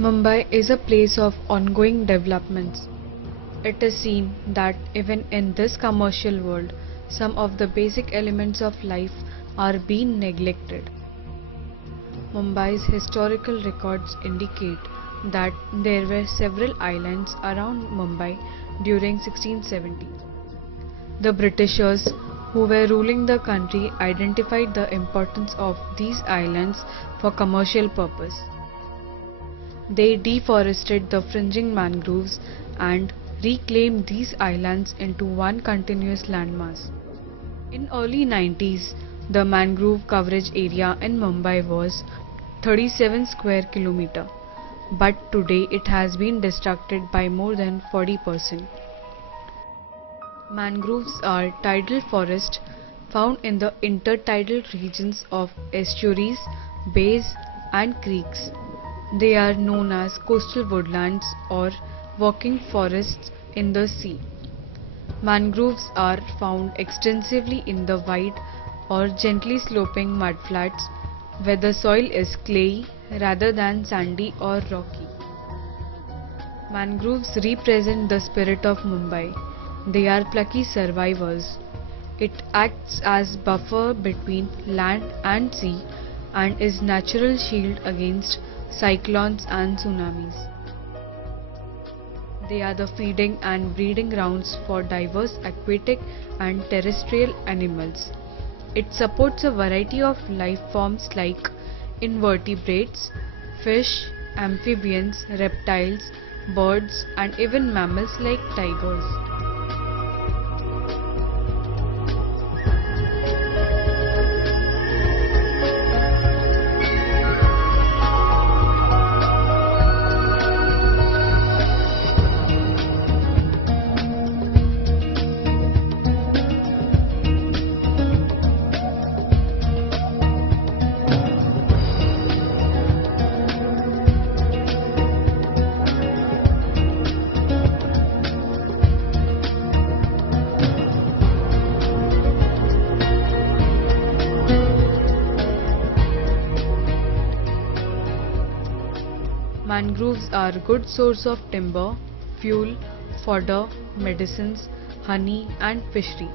Mumbai is a place of ongoing developments. It is seen that even in this commercial world, some of the basic elements of life are being neglected. Mumbai's historical records indicate that there were several islands around Mumbai during 1670s. The Britishers who were ruling the country identified the importance of these islands for commercial purpose. They deforested the fringing mangroves and reclaimed these islands into one continuous landmass. In early 90s, the mangrove coverage area in Mumbai was 37 square kilometer, but today it has been destructed by more than 40%. Mangroves are tidal forests found in the intertidal regions of estuaries, bays and creeks. They are known as coastal woodlands or walking forests in the sea. Mangroves are found extensively in the wide or gently sloping mudflats where the soil is clayey rather than sandy or rocky. Mangroves represent the spirit of Mumbai. They are plucky survivors. It acts as buffer between land and sea and is natural shield against cyclones and tsunamis. They are the feeding and breeding grounds for diverse aquatic and terrestrial animals. It supports a variety of life forms like invertebrates, fish, amphibians, reptiles, birds, and even mammals like tigers. Mangroves are a good source of timber, fuel, fodder, medicines, honey and fishery.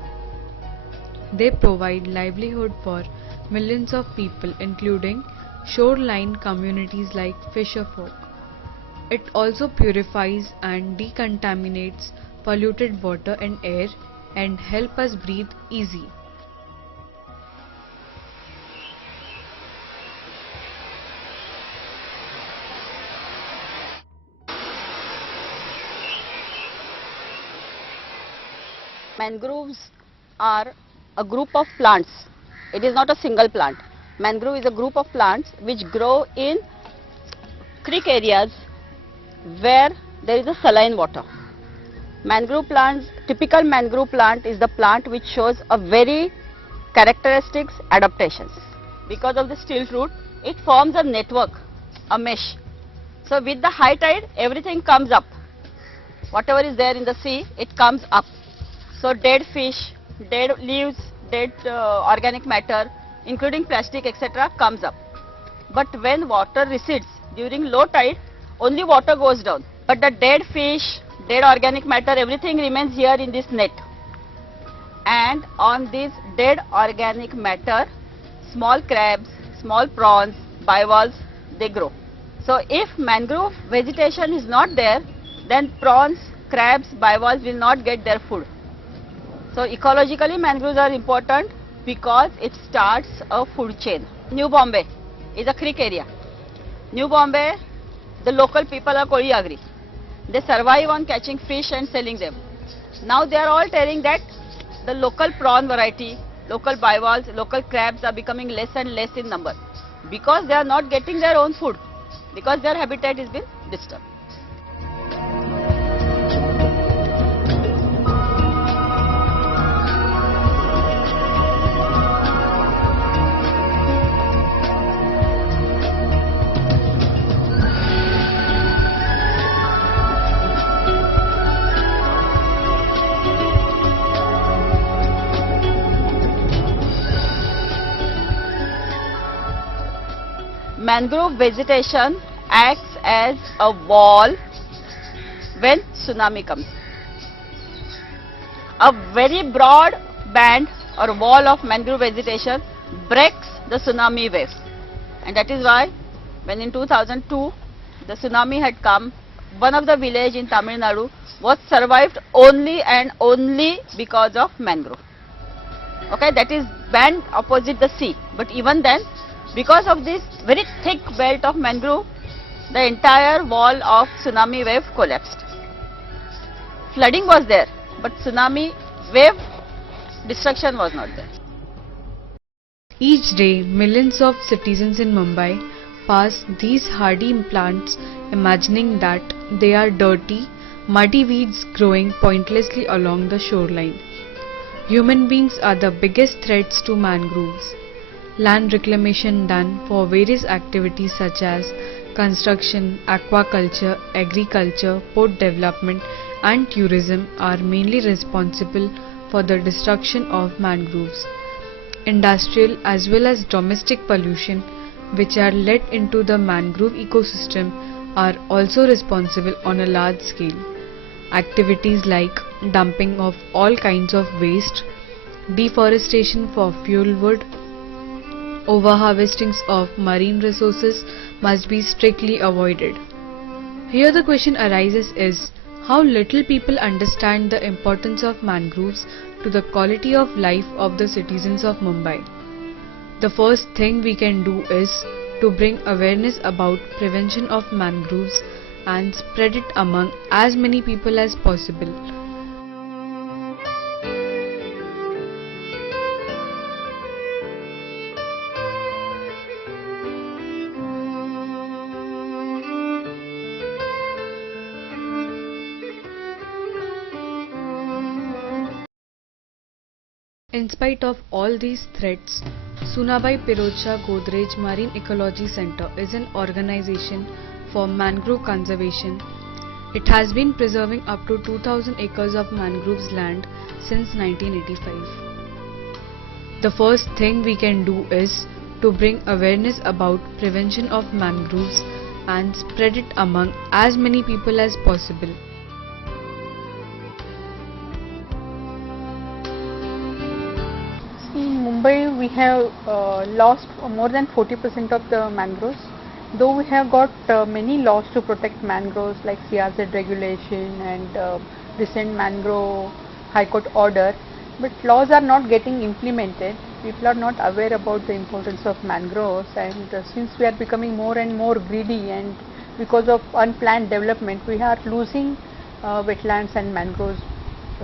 They provide livelihood for millions of people including shoreline communities like fisherfolk. It also purifies and decontaminates polluted water and air and help us breathe easy. Mangroves are a group of plants. It is not a single plant. Mangrove is a group of plants which grow in creek areas where there is a saline water. Mangrove plants, typical mangrove plant is the plant which shows a very characteristics adaptations. Because of the stilt root, it forms a network, a mesh. So with the high tide, everything comes up. Whatever is there in the sea, it comes up. So dead fish, dead leaves, dead organic matter, including plastic, etc. comes up. But when water recedes during low tide, only water goes down. But the dead fish, dead organic matter, everything remains here in this net. And on this dead organic matter, small crabs, small prawns, bivalves, they grow. So if mangrove vegetation is not there, then prawns, crabs, bivalves will not get their food. So ecologically mangroves are important because it starts a food chain. New Bombay is a creek area. New Bombay, the local people are Koli-Agri. They survive on catching fish and selling them. Now they are all telling that the local prawn variety, local bivalves, local crabs are becoming less and less in number because they are not getting their own food, because their habitat has been disturbed. Mangrove vegetation acts as a wall when tsunami comes. A very broad band or wall of mangrove vegetation breaks the tsunami wave, and that is why when in 2002 the tsunami had come, one of the village in Tamil Nadu was survived only and only because of mangrove. Okay, that is band opposite the sea, but even then, because of this very thick belt of mangrove, the entire wall of tsunami wave collapsed. Flooding was there, but tsunami wave destruction was not there. Each day, millions of citizens in Mumbai pass these hardy plants, imagining that they are dirty, muddy weeds growing pointlessly along the shoreline. Human beings are the biggest threats to mangroves. Land reclamation done for various activities such as construction, aquaculture, agriculture, port development, and tourism are mainly responsible for the destruction of mangroves. Industrial as well as domestic pollution, which are let into the mangrove ecosystem, are also responsible on a large scale. Activities like dumping of all kinds of waste, deforestation for fuel wood, overharvestings of marine resources must be strictly avoided. Here the question arises is how little people understand the importance of mangroves to the quality of life of the citizens of Mumbai. The first thing we can do is to bring awareness about prevention of mangroves and spread it among as many people as possible. In spite of all these threats, Sunabai Pirojsha Godrej Marine Ecology Centre is an organization for mangrove conservation. It has been preserving up to 2000 acres of mangroves land since 1985. The first thing we can do is to bring awareness about prevention of mangroves and spread it among as many people as possible. In Mumbai, we have lost more than 40% of the mangroves. Though we have got many laws to protect mangroves like CRZ regulation and recent mangrove High Court order, but laws are not getting implemented. People are not aware about the importance of mangroves, and since we are becoming more and more greedy, and because of unplanned development, we are losing wetlands and mangroves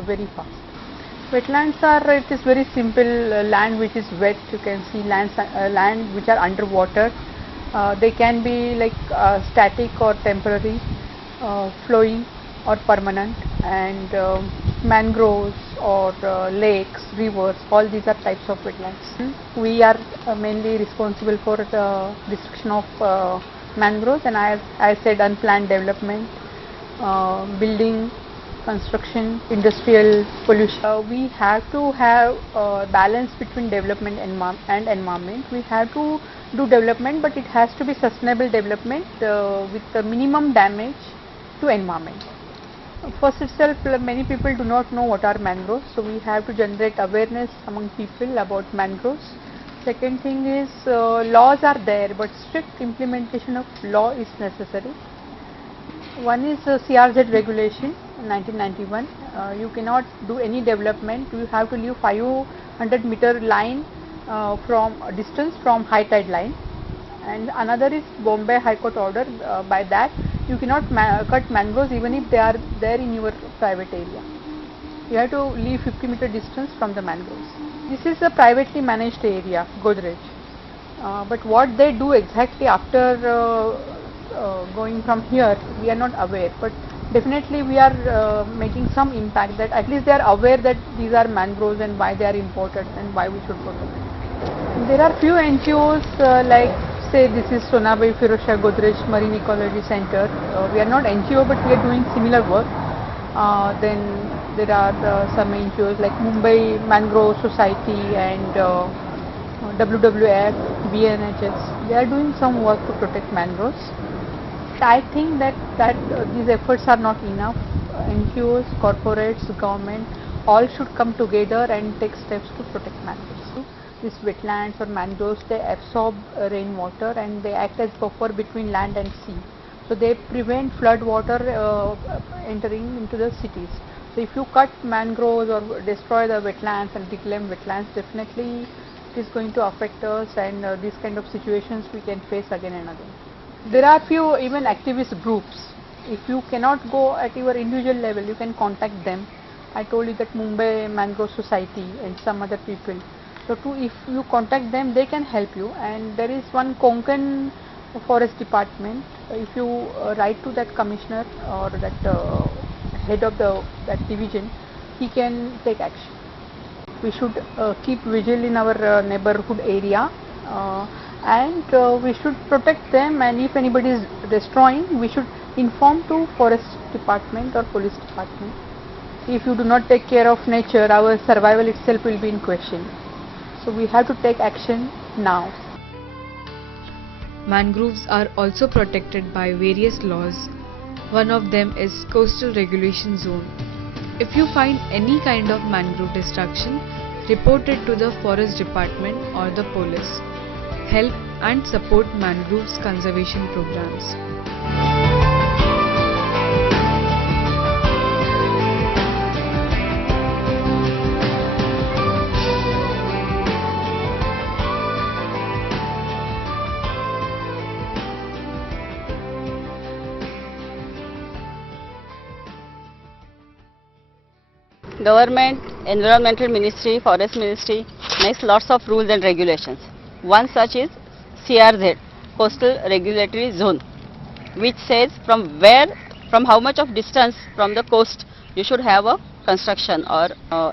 very fast. Wetlands are, it is very simple, land which is wet. You can see land which are underwater. They can be like static or temporary, flowing or permanent, and mangroves or lakes, rivers, all these are types of wetlands. We are mainly responsible for the destruction of mangroves, and as I said, unplanned development, building, construction, industrial pollution. We have to have balance between development and environment. We have to do development, but it has to be sustainable development with the minimum damage to environment. First itself, many people do not know what are mangroves, so we have to generate awareness among people about mangroves. Second thing is laws are there, but strict implementation of law is necessary. One is CRZ regulation 1991. You cannot do any development. You have to leave 500-meter line from distance from high tide line. And another is Bombay High Court order. By that, you cannot cut mangroves even if they are there in your private area. You have to leave 50-meter distance from the mangroves. This is a privately managed area, Godrej. But what they do exactly after going from here, we are not aware, but definitely we are making some impact, that at least they are aware that these are mangroves and why they are important and why we should protect them. There are few NGOs like, say, this is Sunabai Pirojsha Godrej Marine Ecology Center. We are not NGO, but we are doing similar work. Then there are some NGOs like Mumbai Mangrove Society and WWF, BNHS. They are doing some work to protect mangroves. But I think that these efforts are not enough. NGOs, corporates, government, all should come together and take steps to protect mangroves. These wetlands or mangroves, they absorb rainwater and they act as buffer between land and sea. So they prevent flood water entering into the cities. So if you cut mangroves or destroy the wetlands and reclaim wetlands, definitely it is going to affect us, and these kind of situations we can face again and again. There are few even activist groups. If you cannot go at your individual level, you can contact them. I told you that Mumbai Mangrove Society and some other people. So if you contact them, they can help you. And there is one Konkan Forest Department. If you write to that commissioner or that head of that division, he can take action. We should keep vigil in our neighborhood area, and we should protect them, and if anybody is destroying, we should inform to forest department or police department. If you do not take care of nature, our survival itself will be in question. So we have to take action now. Mangroves are also protected by various laws. One of them is Coastal Regulation Zone. If you find any kind of mangrove destruction, report it to the forest department or the police. Help and support mangroves conservation programs. Government, Environmental Ministry, Forest Ministry makes lots of rules and regulations. One such is CRZ, Coastal Regulatory Zone, which says from how much of distance from the coast you should have a construction or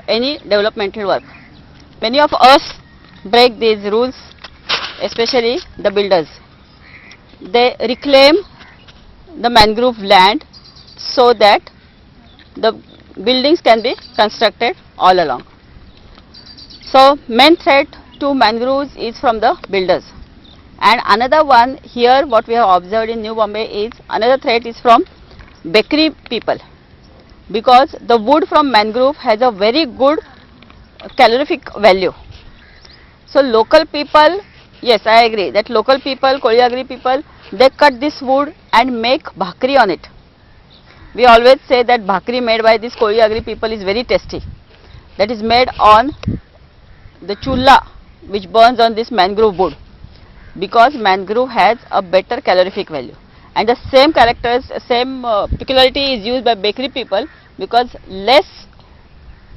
any developmental work. Many of us break these rules, especially the builders. They reclaim the mangrove land so that the buildings can be constructed all along. So main threat to mangroves is from the builders. And another one here, what we have observed in New Bombay is another threat is from bakery people, because the wood from mangrove has a very good calorific value. So local people, yes, I agree that local people, Kolyagri people, they cut this wood and make bhakri on it. We always say that bhakri made by these Kolyagri people is very tasty. That is made on the chulla which burns on this mangrove wood, because mangrove has a better calorific value. And the same peculiarity is used by bakery people, because less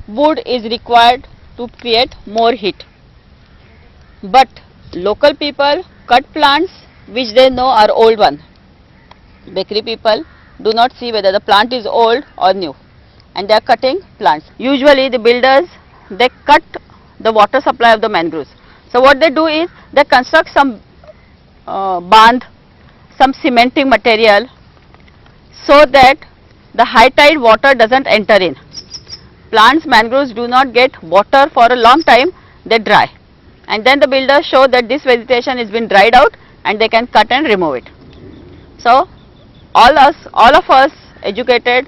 wood is required to create more heat. But local people cut plants which they know are old one. Bakery people do not see whether the plant is old or new, and they are cutting plants. Usually the builders, they cut the water supply of the mangroves. So what they do is they construct some bandh, some cementing material, so that the high tide water doesn't enter in. Plants, mangroves do not get water for a long time, they dry, and then the builders show that this vegetation has been dried out and they can cut and remove it. So all of us educated,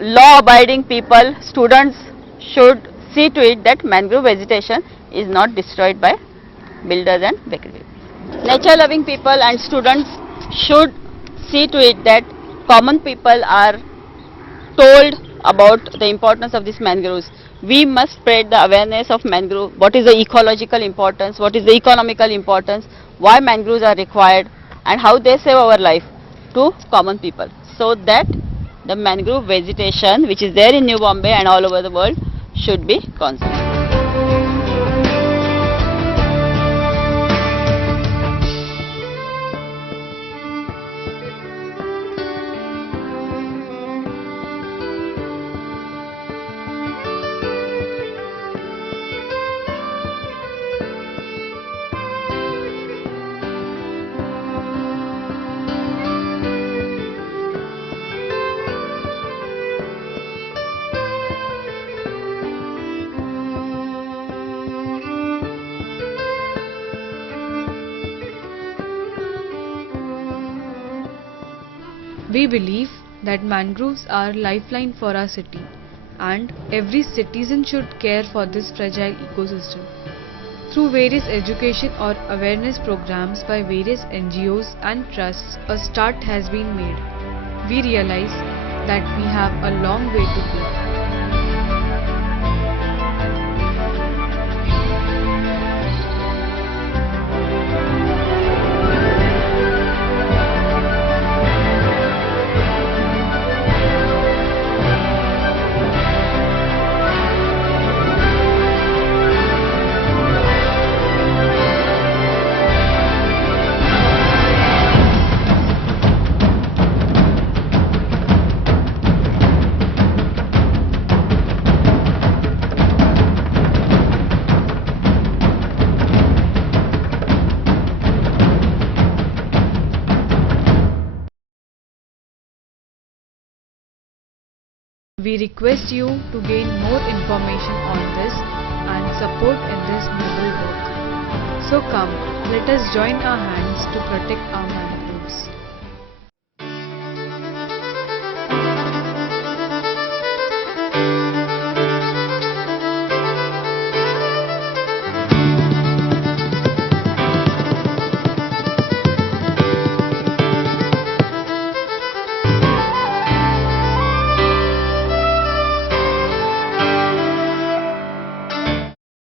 law abiding people, students should see to it that mangrove vegetation is not destroyed by builders and bakery people. Nature loving people and students should see to it that common people are told about the importance of these mangroves. We must spread the awareness of mangrove, what is the ecological importance, what is the economical importance, why mangroves are required, and how they save our life to common people, so that the mangrove vegetation which is there in New Bombay and all over the world should be conserved. We believe that mangroves are lifeline for our city, and every citizen should care for this fragile ecosystem. Through various education or awareness programs by various NGOs and trusts, a start has been made. We realize that we have a long way to go. We request you to gain more information on this and support in this noble work. So come, let us join our hands to protect our